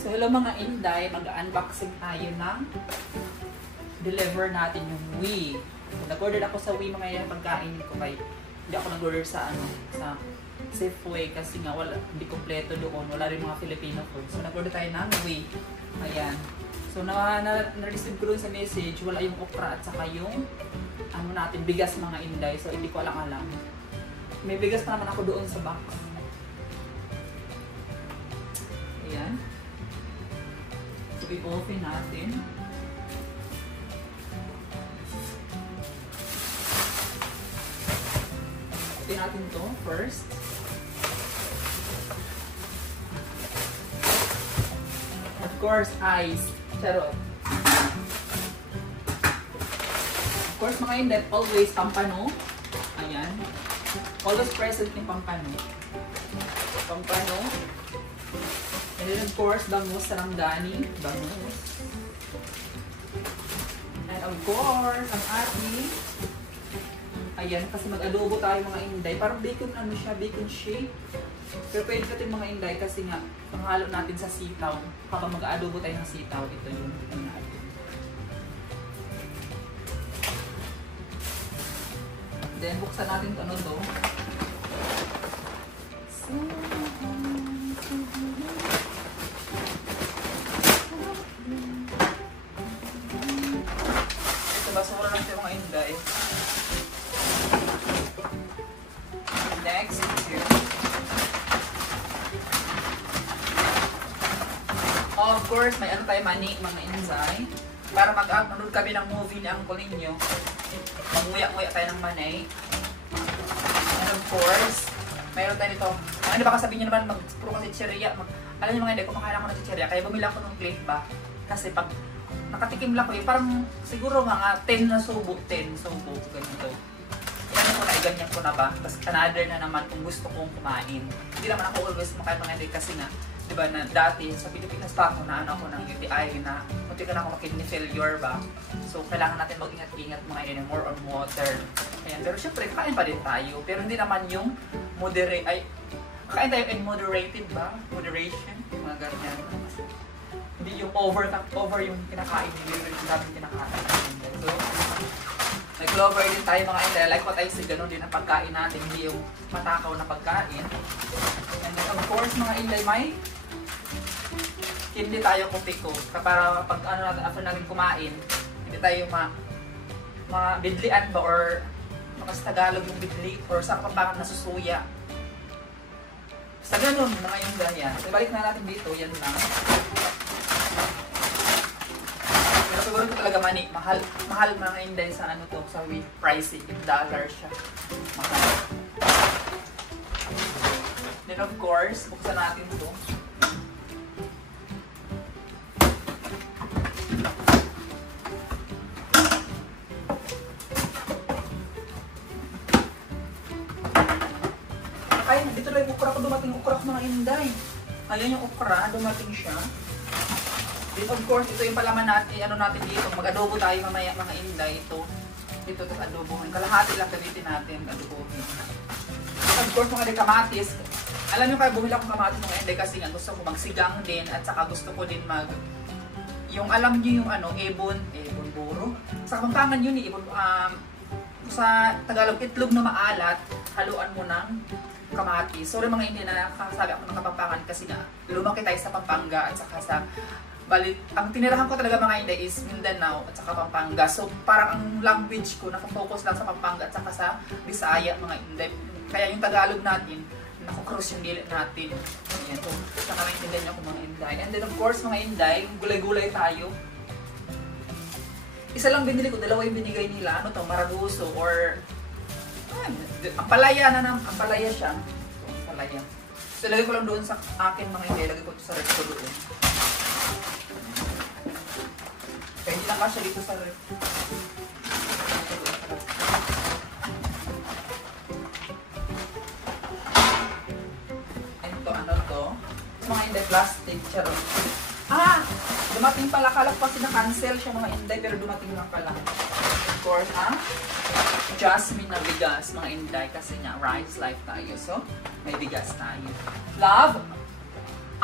So hello mga Inday, mag-unboxing tayo ng deliver natin yung Wii. So, nag-order ako sa Wii mga yan pagkain ko kay hindi ako nag-order sa sa Safeway kasi nga hindi kompleto doon, wala rin mga Filipino food. So nag-order tayo ng Wii. Ayan. So na-receive ko doon sa message, wala yung okra at saka yung natin, bigas mga Inday. So hindi ko alam. May bigas pa naman ako doon sa box. Ayan. So i-open natin. Open natin to first. Of course, ice. Charot. Of course, mga Inday, always pampano. Ayan. Always present yung pampano. Pampano. And then of course, bangus sarangani. Bangus. And of course, ang ating ayan, kasi mag-adobo tayo mga Inday. Parang bacon siya, bacon shake. Pero pwede natin mga Inday kasi nga panghalo natin sa sitaw. Kapag mag-adobo tayo ng sitaw, ito yung natin. Then buksan natin ito to. So, ito basura natin mga Inday. Next, here. Of course, may tayo mani, mga Inday. Para mag-upload kami ng movie ni Uncle ninyo. Mag-nguya-nguya tayo ng manay. And of course, mayroon tayo nito. Ano baka sabihin nyo naman, mag-puro kasi chicheria. Alam nyo mga Inday, kumakain ako ng chicheria. Kaya bumila ako ng plate ba? Kasi pag nakatikim lang ko yun, parang siguro mga 10 na subo. 10 subo, ganito. Ganyan ko na ba? Tapos another na naman kung gusto kong kumain. Hindi naman ako always makain mga Inday kasi nga, di ba na dati sa Pilipinas pa ako na ako ng UTI na munti ka na ako kidney failure ba? So kailangan natin mag-ingat-ingat mga Inday, more on water. Ayan. Pero syempre, kain pa din tayo. Pero hindi naman yung kain tayo in moderated ba? Moderation? Mga ganyan. Hindi yung over yung kinakain. Hindi yung daming kinakain. So, nag-lover din tayo mga Inday. Like what I said, ganun din ang pagkain natin. Hindi yung matakaw na pagkain. And then of course mga Inday, may hindi tayo kupiko. Para pag after natin kumain, hindi tayo mabidlian ba or sa Tagalog yung bidli or sa kapampangan nasusuya. Basta ganun mga Inday yan. So balik na natin dito, yan lang. Pero siguro ito talaga mani, mahal mga Inday sa sa Wii, pricey, $8 siya. Mahal. Then of course, buksan natin ito. Ay, dito lang yung ukra ko, dumating ukra ko mga Inday. Ayan yung ukra, dumating siya. Then of course, ito yung palaman natin, natin dito. Mag-adobo tayo mamaya mga Inday. Ito tapos adobohin. Kalahati lang gamitin natin, adobohin. Then of course, mga kamatis. Alam niyo kaya bumili akong kamatis mga Inday kasi nga gusto ko magsigang din at saka gusto ko din yung alam niyo yung ebon buro. Sa Kapampangan yun ibon, sa Tagalog, itlog na maalat, haluan mo ng kamatis. Sorry mga Inday na nakasabi ako ng Kapampangan kasi nga lumaki tayo sa Pampanga at saka sa ang tinirahan ko talaga mga Inday is Mindanao at saka Pampanga. So parang ang language ko nakafocus lang sa Pampanga at saka sa Bisaya mga Inday. Kaya yung Tagalog natin, nakukross yung gilid natin. Ayan, so saka maintindihan niyo ako mga Inday. And then of course mga Inday, gulay-gulay tayo. Isa lang binili ko, dalawa yung binigay nila. Maraguso or ampalaya ampalaya siya. Ampalaya. So lagay ko lang doon sa akin mga Inday, lagay ko sa ref ko doon. Kaya hindi lang kasya dito sa ref. Mga Inday, plastic, charot. Dumating pala, kalak pa cancel siya mga Inday, pero dumating lang pala. Of course, jasmine na bigas, mga Inday, kasi nga rice life tayo. So, may bigas tayo. Love,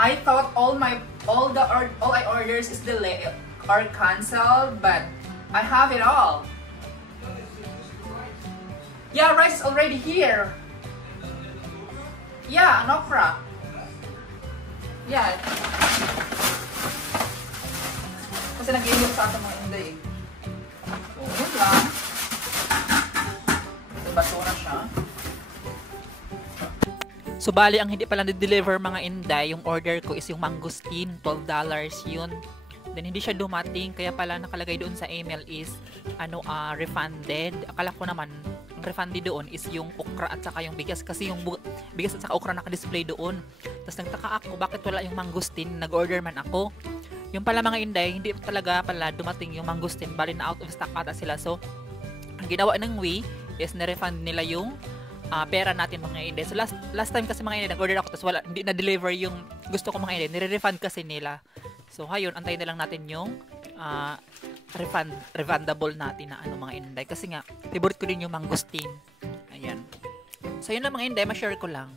I thought all I orders is delayed or canceled, but I have it all. Yeah, rice is already here. Yeah, an okra. Yeah. Kasi nag-iilog sa atin mga Inday. So, yun lang. Baso na siya. So, bali, ang hindi pala na-deliver mga Inday, yung order ko is yung mangosteen, $12 yun. Then, hindi siya dumating, kaya pala nakalagay doon sa email is, refunded. Akala ko naman, ang refunded doon is yung okra at saka yung bigas, kasi yung bigas at saka okra naka-display doon. Tapos, nagtaka ako, bakit wala yung mangosteen? Nag-order man ako. Yung pala mga Inday, hindi talaga pala dumating yung mangosteen, bali na out of stock ata sila. So, ang ginawa ng Wii is na-refund nila yung pera natin mga Inday. So last time kasi mga Inday, nag-order ako tapos hindi na-deliver yung gusto ko mga Inday. Nire-refund kasi nila. So ayun, antayin na lang natin yung refundable natin na mga Inday. Kasi nga, favorite ko din yung mangosteen. Ayan. So yun lang mga Inday, ma-share ko lang.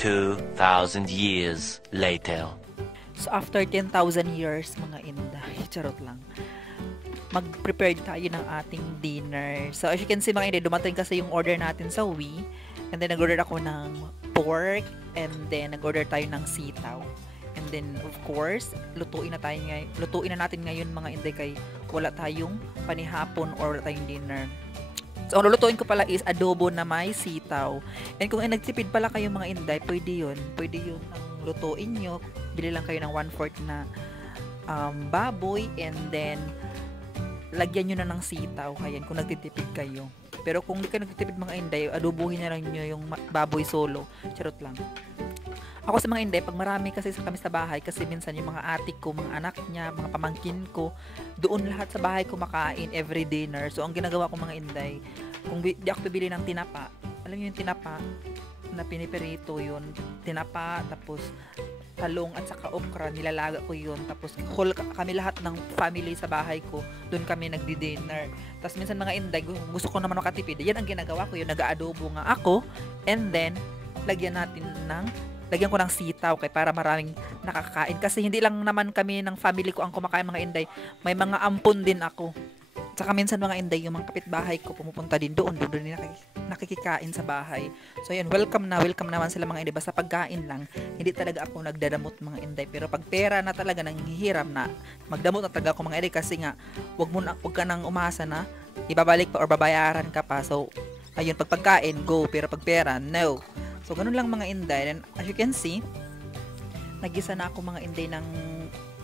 2,000 years later. So after 10,000 years mga Inday, charot lang, mag-prepare tayo ng ating dinner. So as you can see mga Inday, dumating kasi yung order natin sa Wii. And then nag-order ako ng pork, and then nag-order tayo ng sitaw. And then of course, lutuin na natin ngayon mga Inday, kay wala tayong panihapon or wala tayong dinner. So ang lulutuin ko pala is adobo na may sitaw. And kung nagtipid pala kayo mga Inday, pwede yun ang lutuin nyo. Bili lang kayo ng 1/4 na baboy, and then lagyan nyo na ng sitaw. Ayan, kung nagtitipid kayo. Pero kung hindi ka nagtitipid mga Inday, adobuhin na lang nyo yung baboy solo. Charot lang. Ako sa mga Inday, pag marami kasi kami sa bahay, kasi minsan yung mga atik ko, mga anak niya, mga pamangkin ko, doon lahat sa bahay kumakain every dinner. So ang ginagawa ko mga Inday, kung di ako bibili ng tinapa, alam niyo yung tinapa na piniperito yun, tinapa, tapos talong at saka okra, nilalaga ko yun. Tapos kami lahat ng family sa bahay ko, doon kami nagdi-dinner. Tapos minsan mga Inday, gusto ko naman makatipid. Yan ang ginagawa ko, yun, nag-aadobo nga ako, and then lagyan ko ng sitaw, kay para maraming nakakain. Kasi hindi lang naman kami ng family ko ang kumakain mga Inday, may mga ampon din ako. Tsaka minsan mga Inday, yung mga kapitbahay ko pumupunta din doon din nakikikain sa bahay. So yun, welcome naman sila mga Inday. Basta pagkain lang, hindi talaga ako nagdadamot mga Inday. Pero pag pera na talaga, nanghihiram na, magdamot na talaga ako mga Inday. Kasi nga, wag ka nang umasa na ibabalik pa or babayaran ka pa. So ayun, pag pagkain, go. Pero pag pera, no. So ganun lang mga Inday. And as you can see, nagisa na ako mga Inday ng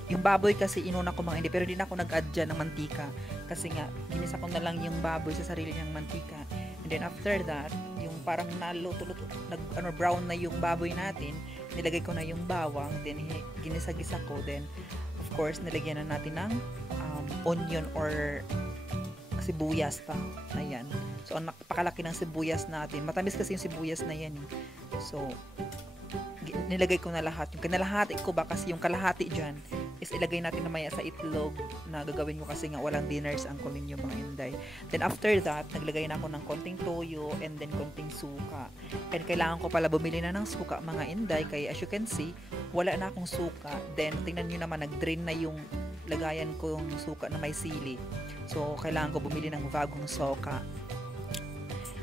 yung baboy, kasi inuna ko mga Inday, pero hindi na ako nag-add dyan ng mantika. Kasi nga, ginisa ko na lang yung baboy sa sarili niyang mantika. And then after that, yung parang brown na yung baboy natin, nilagay ko na yung bawang, then ginisa-gisa ko, then of course, nilagyan na natin ng onion or sibuyas pa. Ayan. So, ang napakalaki ng sibuyas natin. Matamis kasi yung sibuyas na yan. So, nilagay ko na lahat. Yung kinalahati ko ba, kasi yung kalahati dyan is ilagay natin namaya sa itlog na gagawin ko, kasi nga walang dinners ang ninyo mga Inday. Then after that, naglagay na ako ng konting toyo and then konting suka. And kailangan ko pala bumili na ng suka mga Inday, kaya as you can see, wala na akong suka. Then tingnan nyo naman, nag-drain na yung lagayan ko yung suka na may sili. So kailangan ko bumili ng bagong suka.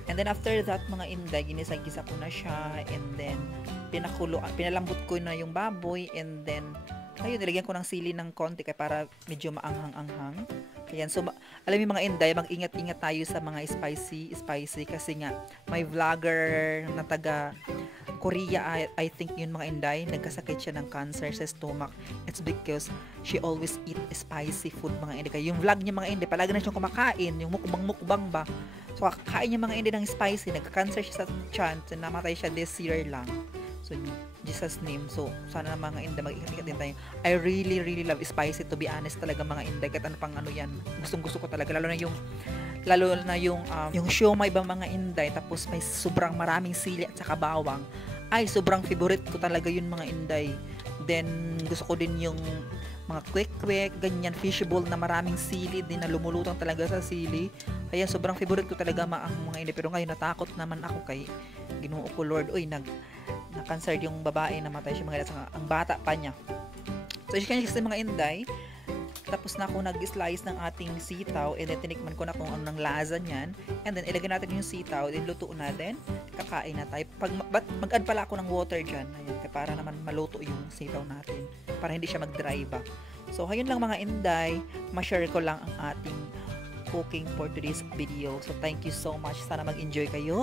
And then after that mga Inday, ginisa-gisa ko na siya, and then pinalambot ko na yung baboy, and then ayun, nilagyan ko ng sili ng konti kaya para medyo maanghang-anghang. Ayan, so alam mo mga Inday, mag-ingat-ingat tayo sa mga spicy, kasi nga may vlogger na taga Korea, I think yun mga Inday, nagkasakit siya ng cancer sa stomach. It's because she always eat spicy food mga Inday. Kaya yung vlog niya mga Inday, palagi na siyang kumakain, yung mukbang ba. So kakain niya mga Inday ng spicy, nagka-cancer siya sa tiyan, so namatay siya this year lang. So, Jesus name. So, sana na mga Inday, mag-ingat din tayo. I really love spicy, to be honest talaga mga Inday. Kahit ano pang ano yan, gustong-gusto ko talaga. Lalo na yung siomai ba mga Inday, tapos may sobrang maraming sili at saka bawang. Ay, sobrang favorite ko talaga yun mga Inday. Then, gusto ko din yung mga kwek-kwek, ganyan, fishbowl na maraming sili din, na lumulutang talaga sa sili. Kaya sobrang favorite ko talaga ang mga Inday. Pero ngayon natakot naman ako kay Ginoo ko, Lord. Uy, na-cancer yung babae, namatay siya mga inday, ang bata pa niya. So kanya kasi mga inday, tapos na ako nag-slice ng ating sitaw, and then tinikman ko na kung ano ng lasa niyan, and then ilagay natin yung sitaw, then luto natin, kakain na tayo. Mag-add pala ako ng water dyan, ayan, para naman maluto yung sitaw natin, para hindi siya mag-dry ba. So ayun lang mga inday, ma-share ko lang ang ating cooking for today's video. So thank you so much, sana mag-enjoy kayo.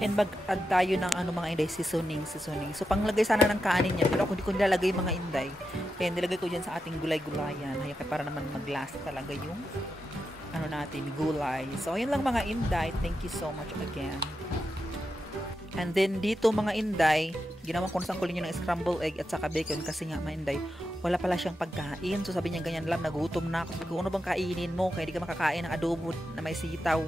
And mag-add tayo ng mga inday, seasoning. So panglagay sana ng kanin niya, pero ako hindi ko nilalagay mga inday. Kaya nilagay ko dyan sa ating gulay-gulayan. Kaya para naman mag-last talaga yung natin, gulay. So ayun lang mga inday. Thank you so much again. And then dito mga inday, ginawa ko na sangkulin ng scrambled egg at saka bacon kasi nga mga inday, wala pala siyang pagkain. So sabi niya ganyan lang, nagutom na ako. Sabi ko, ano bang kainin mo? Kaya di ka makakain ng adobo na may sitaw.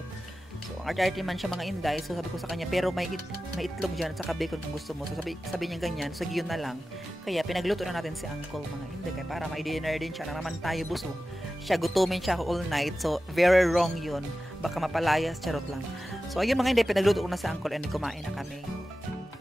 So, arte man siya mga inday. So, sabi ko sa kanya, pero may itlog dyan at saka bacon kung gusto mo. So, sabi niya ganyan. So, yun na lang. Kaya, pinagluto na natin si Uncle mga inday. Kaya para may dinner din siya. Na naman tayo busog. Siya, gutumin siya all night. So, very wrong yun. Baka mapalayas. Charot lang. So, ayun mga inday. Pinagluto ko na si Uncle and kumain na kami.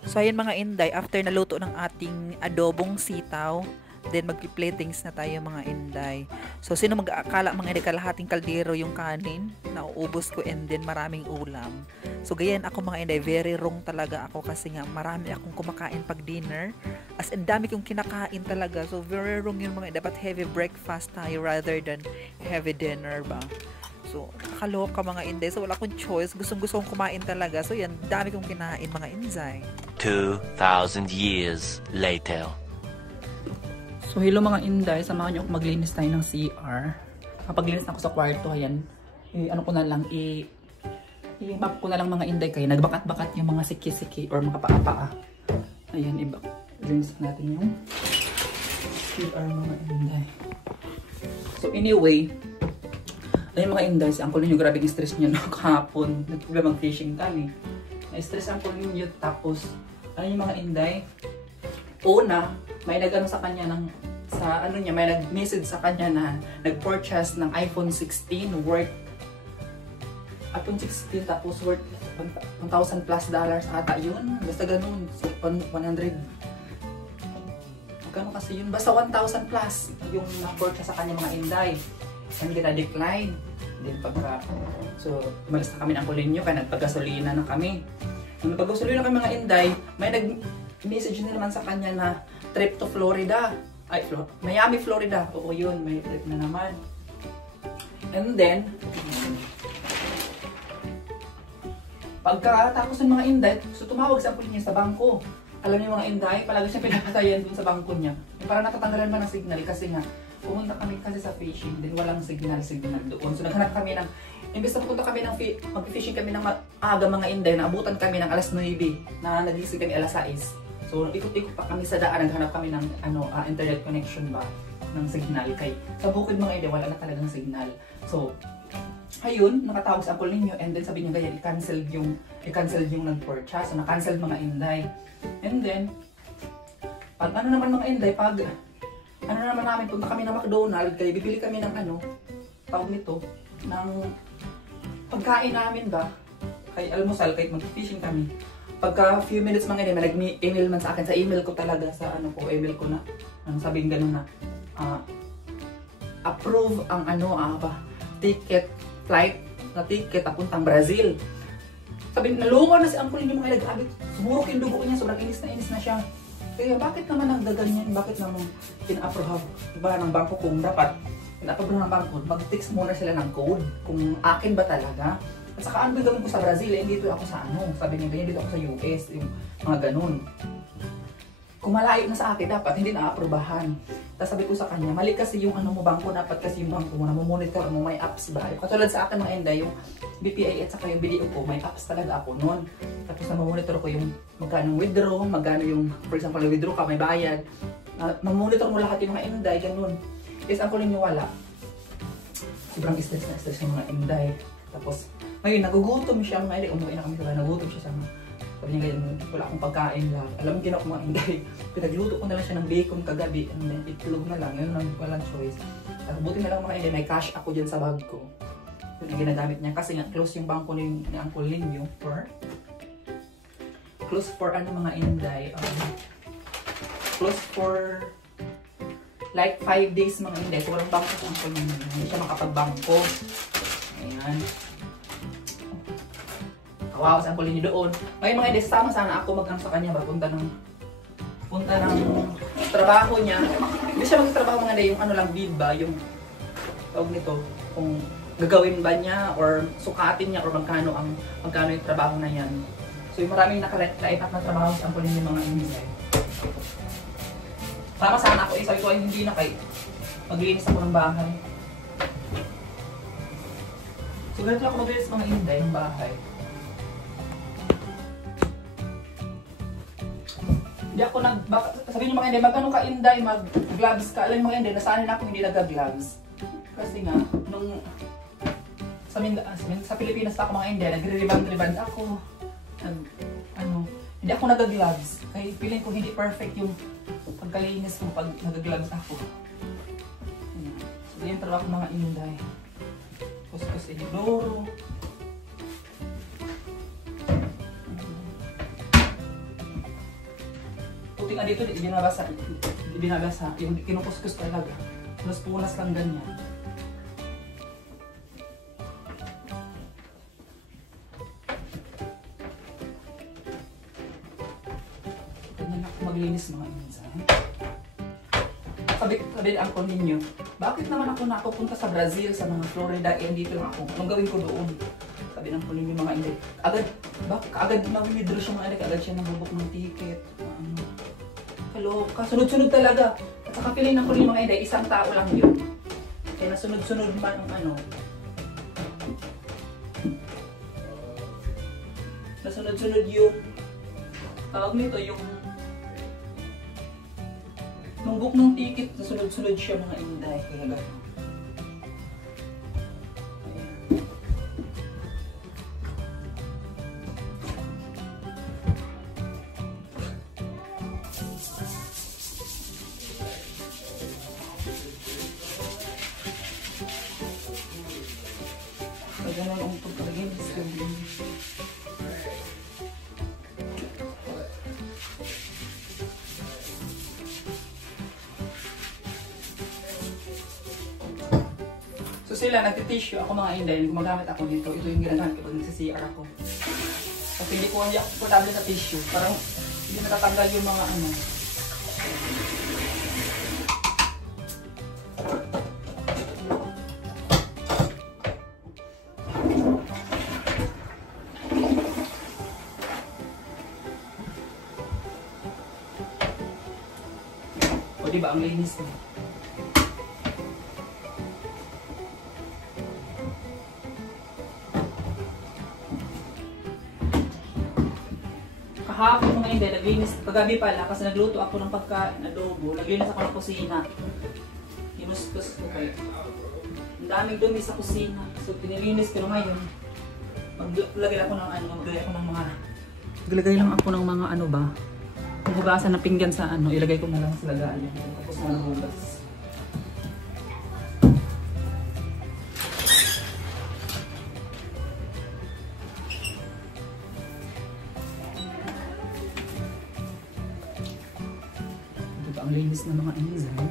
So, ayun mga inday. After naluto ng ating adobong sitaw, then magpi-platings na tayo mga inday. So sino mag-aakala mga inday kalahating kaldero yung kanin, nauubos ko and then maraming ulam. So gayan ako mga inday, very wrong talaga ako kasi nga marami akong kumakain pag dinner. As in dami kong kinakain talaga. So very wrong yun mga inday. Dapat heavy breakfast tayo rather than heavy dinner ba. So kakaloka mga inday. So wala akong choice. Gusto kong kumain talaga. So yan, dami kong kinain mga inday. 2,000 years later. So, hello mga inday, samahan niyo ako maglinis tayo ng CR. Kapaglinis na ako sa kwarto, ayan. Ano ko na lang, i-map ko na lang mga inday kayo. Nagbakat-bakat yung mga siki-siki or mga paa-paa. Ayan, i-linis natin yung CR mga inday. So, anyway, ayun mga inday, si Uncle Ninyo, grabe yung stress niya no, kahapon. Nag-problema mag-fishing kami. Na-stress Uncle Ninyo, tapos, ano yung mga inday? Una, may nag-ano sa kanya may nag-message sa kanya na nag-purchase ng iPhone 16 worth iPhone 16 tapos worth $1,000 plus ata yun. Basta ganun. So, 100. Magkano kasi yun? Basta 1,000 plus yung na-purchase sa kanya mga inday. And gina-decline. Then so, umalis na kami ng Colinio kaya nagpagasolina na kami. Nung nagpagasolina kami mga inday, may nag-message na naman sa kanya na trip to Florida. Miami, Florida. Oo yun, may trip na naman. And then, pagkatapos ng mga inday, so tumawag sa Uncle niya sa bangko. Alam niyo mga inday, palagi siya pinapatayan dun sa bangko niya. Para natatanggalan man ng signal kasi nga, pumunta kami kasi sa fishing, din walang signal doon. So naghanap kami ng, imbes na pupunta kami ng, mag-fishing kami ng aga mga inday, naabutan kami ng alas 9, na nagising kami alas 6. So, ikot-ikot pa kami sa daan, naghanap kami ng internet connection ba, ng signal. Kay sa bukid mga inday, wala na talagang signal. So, ayun, nakatawag sa Uncle Ninyo, and then sabi niya ganyan, i-cancel yung nag-purchase. So, na-cancel mga inday. And then, pag ano naman mga inday, naman namin, punta kami ng McDonald's, kaya bibili kami ng tawag nito, ng pagkain namin ba, kay almusal, kahit mag-fishing kami. Pagka few minutes mga inday, may nag-email man sa akin, sa email ko talaga, sa email ko na, sabihin ganun na, approve ang flight na ticket papuntang Brazil. Sabi, nalungan na si Uncle Ninyo mga inday, grabe, sumurok yung dugo niya, sobrang inis na siya. Kaya bakit naman nagdaganyan, bakit naman pina-approve ba ng bangko kung dapat pina-approve ng bangko, mag-text muna sila ng code kung akin ba talaga. At saka ano gawin ko sa Brazil, dito ako sa sabi niya ganyan, dito ako sa US, yung mga ganun. Kung malayo na sa akin, dapat hindi na-aprobahan. Tapos sabi ko sa kanya, mali kasi yung mo bangko, dapat kasi yung bangko mo, namomonitor mo, may apps ba? Katulad sa akin mga inday, yung BPI at saka yung BDO ko, may apps talaga ako noon. Tapos namomonitor ko yung magkano withdraw, magkano yung, for example, withdraw ka, may bayad. Mamonitor mo lahat yung mga inday, ganun. Yes, Uncle Ninyo wala. Sobrang stress yung mga inday. Tapos, ngayon, nagugutom siya, umuwi na kami sa nagugutom siya sa Sabi niya ganyan, wala akong pagkain lang. Alam mo, ginawa ko mga Inday. Pinagluto ko na lang siya ng bacon kagabi. And then, itlog na lang. Yun lang, walang choice. At buti na lang mga Inday, may cash ako dyan sa bag ko. Yun ang ginagamit niya. Kasi nga, close yung bangko ni Uncle Ninyo for... Close for ano mga Inday? Close for... like 5 days mga Inday. So, walang bangko sa Uncle Ninyo. Hindi siya makapagbangko. Ayan. Kawawa sa Uncle Ninyo doon. Ngayon mga Inday, sama sana ako mag-ano sa kanya ba? Punta ng trabaho niya. Hindi siya magtrabaho mga Inday. Yung ano lang, bid ba? Yung tawag nito. Kung gagawin ba niya or sukatin niya or magkano yung trabaho na yan. So yung maraming nakalight na trabaho sa Uncle Ninyo mga Inday. Sama sana ako, sabi ko ay hindi na kay maglinis ako ng bahay. So ganito ako maglinis mga Inday ng bahay. Hindi ako sabihin niyo mga Inday, magkano ka Inday, mag-gloves ka. Alam mga Inday, nasanay na ako hindi nag-gloves. Kasi nga, nung sa Pilipinas ako mga Inday, nagre-rebound ako. Hindi ako nag-gloves. Kaya feeling ko hindi perfect yung pagkalinis ko pag nag-gloves ako. So, yung trabaho ko mga Inday. Kuskus inidoro. Puti nga dito, hindi binabasa. Yung kinukuskus talaga. Punas lang ganyan. Maglinis mga insan. Sabi ang Uncle Ninyo, bakit naman ako napupunta sa Brazil, sa mga Florida, dito lang ako. Anong gawin ko doon? Sabi ng Uncle Ninyo mga Inday. Agad mag-withdraw siya mga Inday, agad siya nag-book ng ticket. Hello, kasunod-sunod talaga. At saka feeling ng Uncle Ninyo mga Inday, isang tao lang yun. Kaya nasunod-sunod man ang ano. Nasunod-sunod yung tawag nito, yung nung book ng ticket, nasunod-sunod siya mga Inday. Kaya gano'n. Kaya gano'n ang pagkalinis ko. So sila, nagtitissue ako mga Inday, gumagamit ako dito. Ito yung ginagamit ko pag nagsi-CR ako. Kasi hindi ako komportable sa tissue. Parang hindi natatanggal yung mga ano. O diba, ang linis ko. Kahapon mga Inday, naglinis, kagabi pala kasi nagluto ako ng pagkain, adobo, naglinis ako ng kusina. Kinuskus ko kayo. Ang daming dumi sa kusina. So pinilinis ko na ngayon. Maglagay ako ng ano, maglagay lang ako ng mga ano ba, hugasan na pinggan sa ano, ilagay ko na lang sa lagayan. Tapos mahugas. Ang linis na mga Inday.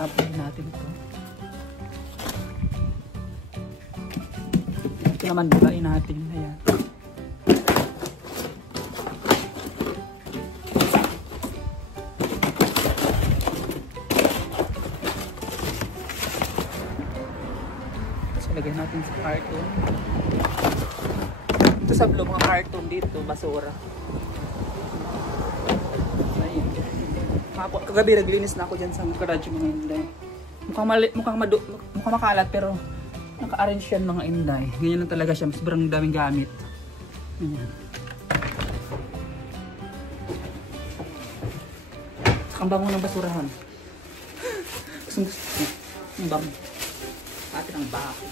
Tapos natin ito. Ito naman bukain natin. Ayan. So, lagyan natin sa carton. Ito sa blue, mga carton dito, basura. Ayun. Kagabi naglinis na ako dyan sa garage mga inday. Mukhang makalat pero naka-arrange yan mga inday. Ganyan lang talaga siya, sobrang daming gamit. Ayan. Ang bango ng basurahan. Gusto. Ang bango. Atin ang bako.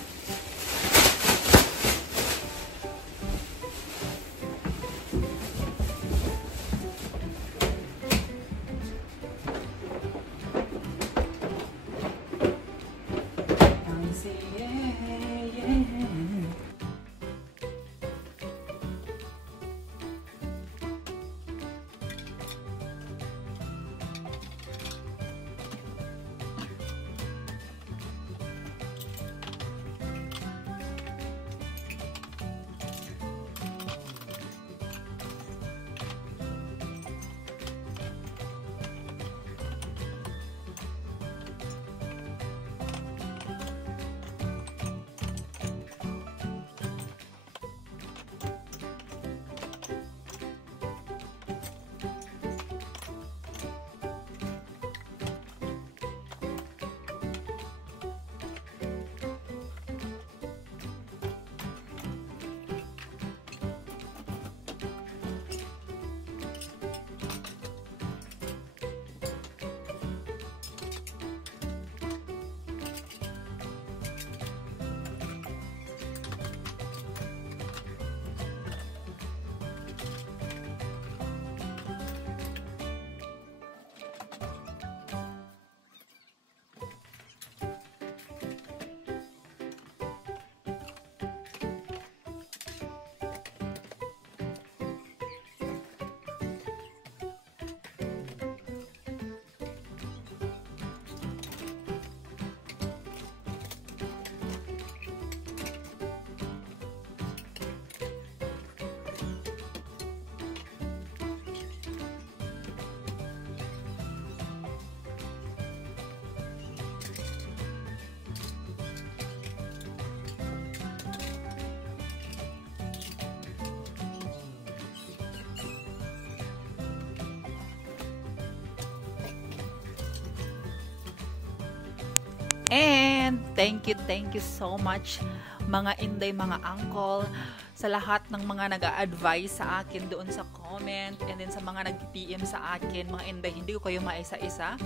And thank you so much mga inday, mga uncle, sa lahat ng mga nag-a-advise sa akin doon sa comment, and then sa mga nag-PM sa akin, mga inday, hindi ko kayo maisa-isa,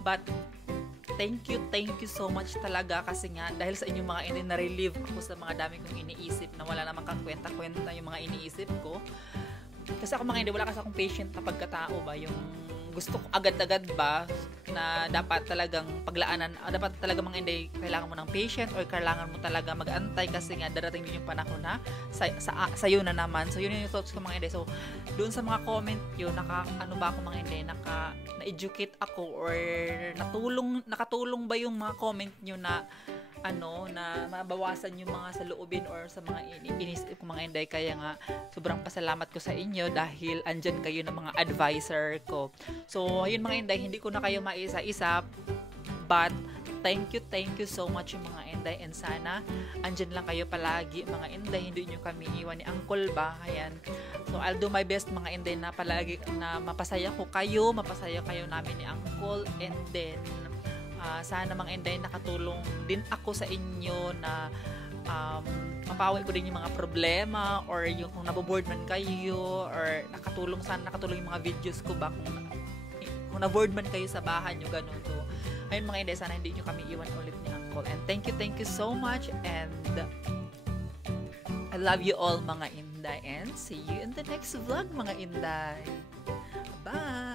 but thank you so much talaga, kasi nga dahil sa inyong mga inday na-relieve ako sa mga dami kong iniisip na wala namang kakwenta-kwenta yung mga iniisip ko. Kasi ako mga inday, wala kasi akong patient na pagkatao ba, yung gusto ko agad-agad ba na dapat talagang paglaanan, dapat talaga mga inday, kailangan mo ng patient or kailangan mo talaga mag-antay kasi nga darating din yung panahon na sa'yo na naman. So yun yung thoughts ko mga inday. So doon sa mga comment yun, ano ba ako mga inday, na-educate ako or nakatulong ba yung mga comment nyo na na mabawasan yung mga saloobin or sa mga inisip ko mga inday. Kaya nga sobrang pasalamat ko sa inyo dahil andyan kayo ng mga advisor ko. So ayun mga inday, hindi ko na kayo maisa-isa, but thank you so much yung mga inday, and sana andyan lang kayo palagi mga inday, hindi nyo kami iwan ni Uncle ba. Ayan. So I'll do my best mga inday na palagi na mapasaya kayo namin ni Uncle, and then sana mga inday nakatulong din ako sa inyo na mapawi ko din yung mga problema, or yung kung naboboard man kayo, or nakatulong yung mga videos ko ba kung naboard man kayo sa bahay nyo, ganun. So ayun mga inday, sana hindi nyo kami iwan ulit ni Uncle, and thank you so much, and I love you all mga inday, and see you in the next vlog mga inday. Bye!